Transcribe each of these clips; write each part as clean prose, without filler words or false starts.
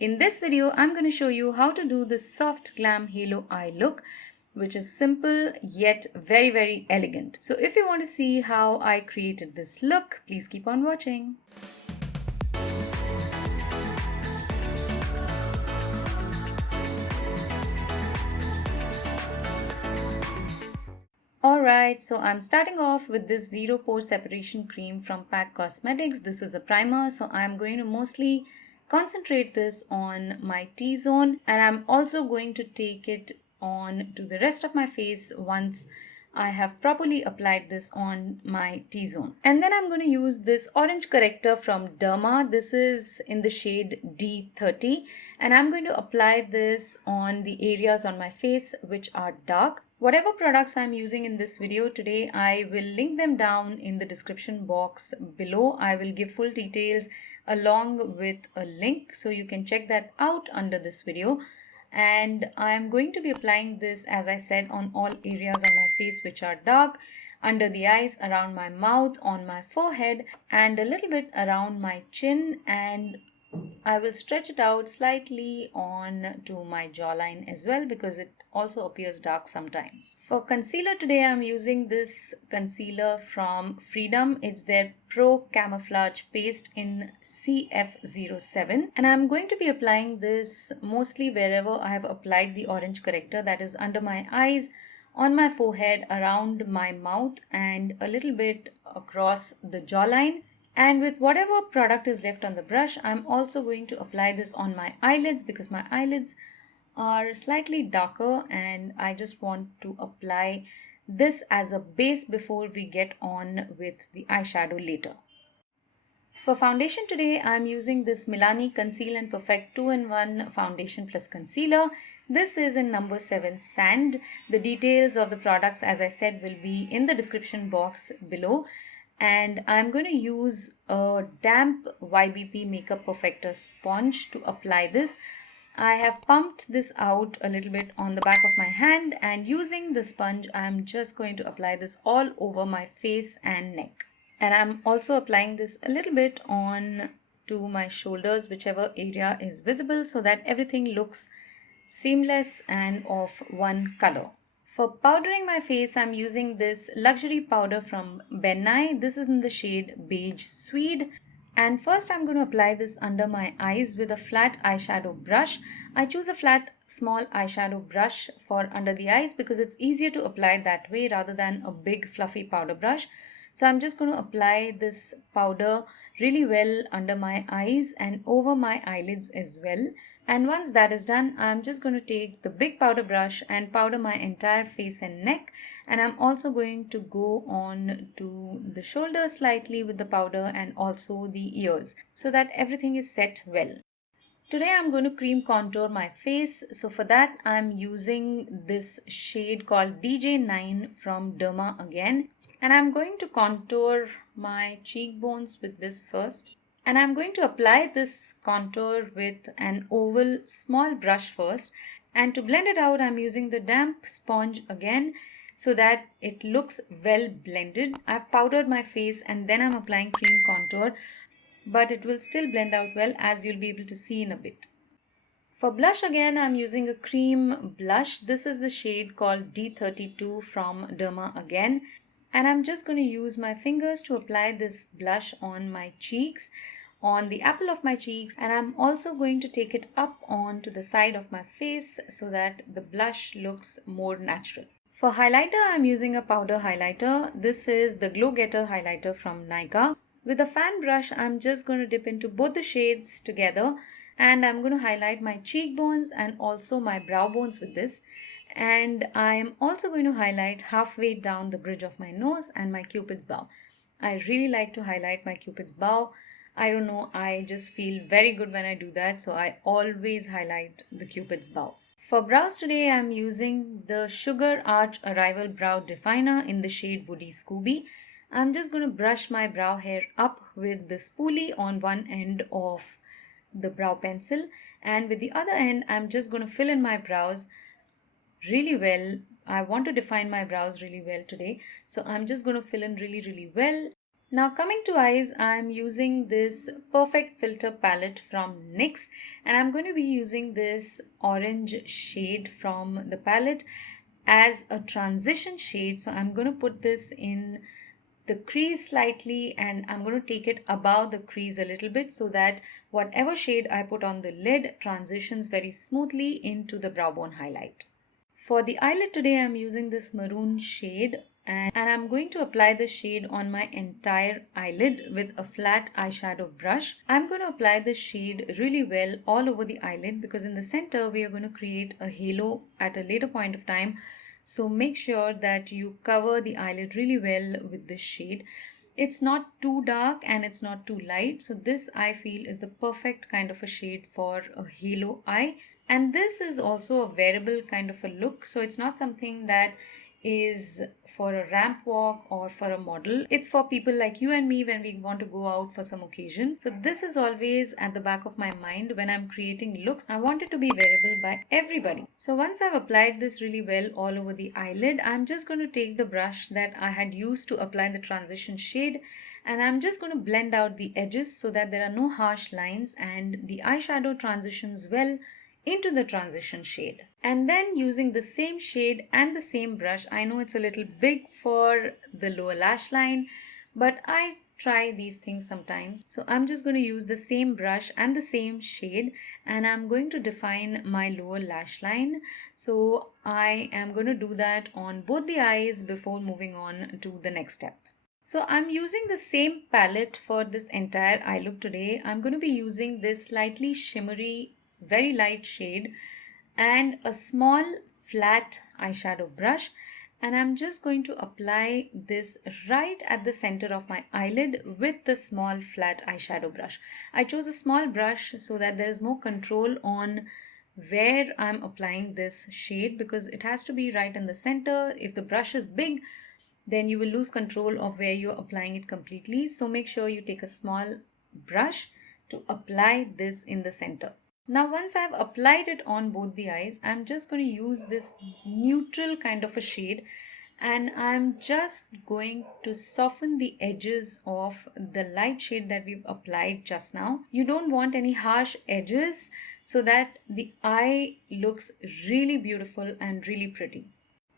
In this video, I'm going to show you how to do this soft glam halo eye look, which is simple yet very elegant. So if you want to see how I created this look, please keep on watching. Alright, so I'm starting off with this Zero Pore Separation Cream from PAC Cosmetics. This is a primer, so I'm going to mostly concentrate this on my T-zone, and I'm also going to take it on to the rest of my face once I have properly applied this on my T-zone. And then I'm going to use this orange corrector from Derma. This is in the shade D30, and I'm going to apply this on the areas on my face which are dark. Whatever products I'm using in this video today, I will link them down in the description box below. I will give full details along with a link, so you can check that out under this video. And I am going to be applying this, as I said, on all areas on my face which are dark, under the eyes, around my mouth, on my forehead, and a little bit around my chin, and I will stretch it out slightly on to my jawline as well because it also appears dark sometimes. For concealer today, I'm using this concealer from Freedom. It's their Pro Camouflage paste in CF07, and I'm going to be applying this mostly wherever I have applied the orange corrector, that is under my eyes, on my forehead, around my mouth, and a little bit across the jawline. And with whatever product is left on the brush, I'm also going to apply this on my eyelids because my eyelids are slightly darker and I just want to apply this as a base before we get on with the eyeshadow later. For foundation today, I'm using this Milani Conceal and Perfect 2-in-1 foundation plus concealer. This is in number 7 Sand. The details of the products, as I said, will be in the description box below. And I'm going to use a damp YBP Makeup Perfector sponge to apply this. I have pumped this out a little bit on the back of my hand, and using the sponge, I'm just going to apply this all over my face and neck. And I'm also applying this a little bit on to my shoulders, whichever area is visible, so that everything looks seamless and of one color. For powdering my face, I'm using this luxury powder from Ben Nye. This is in the shade Beige Swede. And first I'm going to apply this under my eyes with a flat eyeshadow brush. I choose a flat small eyeshadow brush for under the eyes because it's easier to apply that way rather than a big fluffy powder brush. So I'm just going to apply this powder really well under my eyes and over my eyelids as well. And once that is done, I'm just going to take the big powder brush and powder my entire face and neck. And I'm also going to go on to the shoulders slightly with the powder and also the ears so that everything is set well. Today I'm going to cream contour my face. So for that, I'm using this shade called DJ9 from Derma again. And I'm going to contour my cheekbones with this first. And I'm going to apply this contour with an oval small brush first. And to blend it out, I'm using the damp sponge again so that it looks well blended. I've powdered my face and then I'm applying cream contour, but it will still blend out well, as you'll be able to see in a bit. For blush again, I'm using a cream blush. This is the shade called D32 from Derma again. And I'm just going to use my fingers to apply this blush on my cheeks, on the apple of my cheeks, and I'm also going to take it up onto the side of my face so that the blush looks more natural. For highlighter, I'm using a powder highlighter. This is the Glow Getter highlighter from Nykaa. With a fan brush, I'm just going to dip into both the shades together, and I'm going to highlight my cheekbones and also my brow bones with this. And I'm also going to highlight halfway down the bridge of my nose and my cupid's bow. I really like to highlight my cupid's bow. I don't know, I just feel very good when I do that, so I always highlight the cupid's bow. For brows today, I'm using the Sugar Arch Arrival Brow Definer in the shade Woody Scooby. I'm just going to brush my brow hair up with the spoolie on one end of the brow pencil, and with the other end, I'm just going to fill in my brows really well. I want to define my brows really well today, so I'm just going to fill in really well. Now coming to eyes, I'm using this Perfect Filter palette from NYX, and I'm going to be using this orange shade from the palette as a transition shade. So I'm going to put this in the crease slightly, and I'm going to take it above the crease a little bit so that whatever shade I put on the lid transitions very smoothly into the brow bone highlight. For the eyelid today, I'm using this maroon shade, and I'm going to apply the shade on my entire eyelid with a flat eyeshadow brush. I'm going to apply the shade really well all over the eyelid because in the center we are going to create a halo at a later point of time. So make sure that you cover the eyelid really well with this shade. It's not too dark and it's not too light. So this I feel is the perfect kind of a shade for a halo eye. And this is also a wearable kind of a look. So it's not something that is for a ramp walk or for a model. It's for people like you and me when we want to go out for some occasion. So this is always at the back of my mind when I'm creating looks. I want it to be wearable by everybody. So once I've applied this really well all over the eyelid, I'm just going to take the brush that I had used to apply the transition shade, and I'm just going to blend out the edges so that there are no harsh lines and the eyeshadow transitions well into the transition shade. And then using the same shade and the same brush, I know it's a little big for the lower lash line, but I try these things sometimes. So I'm just going to use the same brush and the same shade, and I'm going to define my lower lash line. So I am going to do that on both the eyes before moving on to the next step. So I'm using the same palette for this entire eye look today. I'm going to be using this slightly shimmery, very light shade and a small flat eyeshadow brush, and I'm just going to apply this right at the center of my eyelid with the small flat eyeshadow brush. I chose a small brush so that there is more control on where I'm applying this shade because it has to be right in the center. If the brush is big, then you will lose control of where you're applying it completely. So make sure you take a small brush to apply this in the center. Now once I've applied it on both the eyes, I'm just going to use this neutral kind of a shade, and I'm just going to soften the edges of the light shade that we've applied just now. You don't want any harsh edges so that the eye looks really beautiful and really pretty.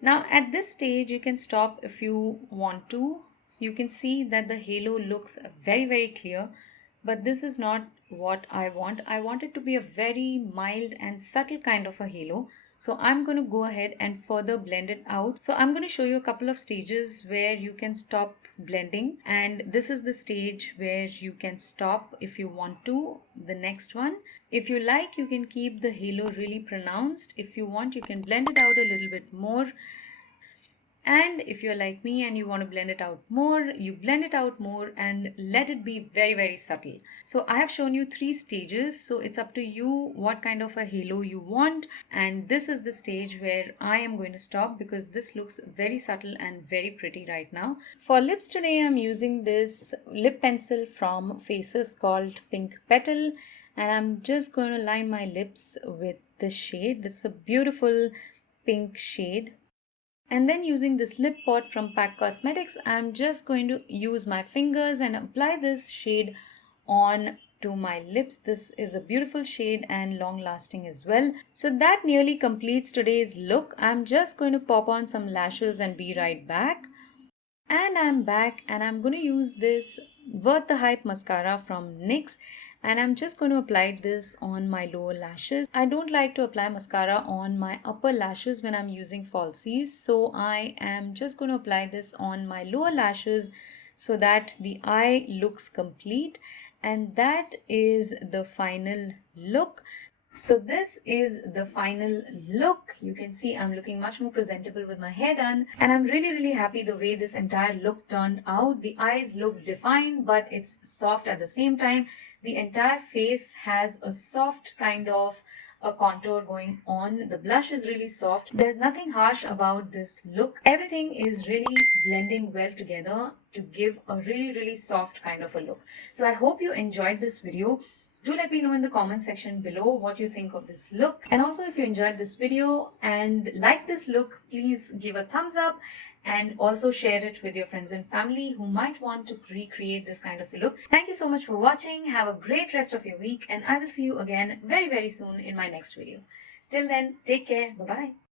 Now at this stage you can stop if you want to. So you can see that the halo looks very clear, but this is not what I want. I want it to be a very mild and subtle kind of a halo. So I'm going to go ahead and further blend it out. So I'm going to show you a couple of stages where you can stop blending, and this is the stage where you can stop if you want to. The next one, if you like, you can keep the halo really pronounced. If you want, you can blend it out a little bit more. And if you're like me and you want to blend it out more, you blend it out more and let it be very subtle. So I have shown you 3 stages, so it's up to you what kind of a halo you want. And this is the stage where I am going to stop because this looks very subtle and very pretty right now. For lips today, I'm using this lip pencil from Faces called Pink Petal, and I'm just going to line my lips with this shade. This is a beautiful pink shade. And then using this lip pot from PAC Cosmetics, I'm just going to use my fingers and apply this shade on to my lips. This is a beautiful shade and long lasting as well. So that nearly completes today's look. I'm just going to pop on some lashes and be right back. And I'm back, and I'm going to use this Worth the Hype mascara from NYX, and I'm just going to apply this on my lower lashes. I don't like to apply mascara on my upper lashes when I'm using falsies, so I am just going to apply this on my lower lashes so that the eye looks complete. And that is the final look. So this is the final look. You can see I'm looking much more presentable with my hair done, and I'm really happy the way this entire look turned out. The eyes look defined, but it's soft at the same time. The entire face has a soft kind of a contour going on. The blush is really soft. There's nothing harsh about this look. Everything is really blending well together to give a really soft kind of a look. So I hope you enjoyed this video. Do let me know in the comment section below what you think of this look. And also, if you enjoyed this video and like this look, please give a thumbs up and also share it with your friends and family who might want to recreate this kind of a look. Thank you so much for watching. Have a great rest of your week, and I will see you again very, very soon in my next video. Till then, take care. Bye bye.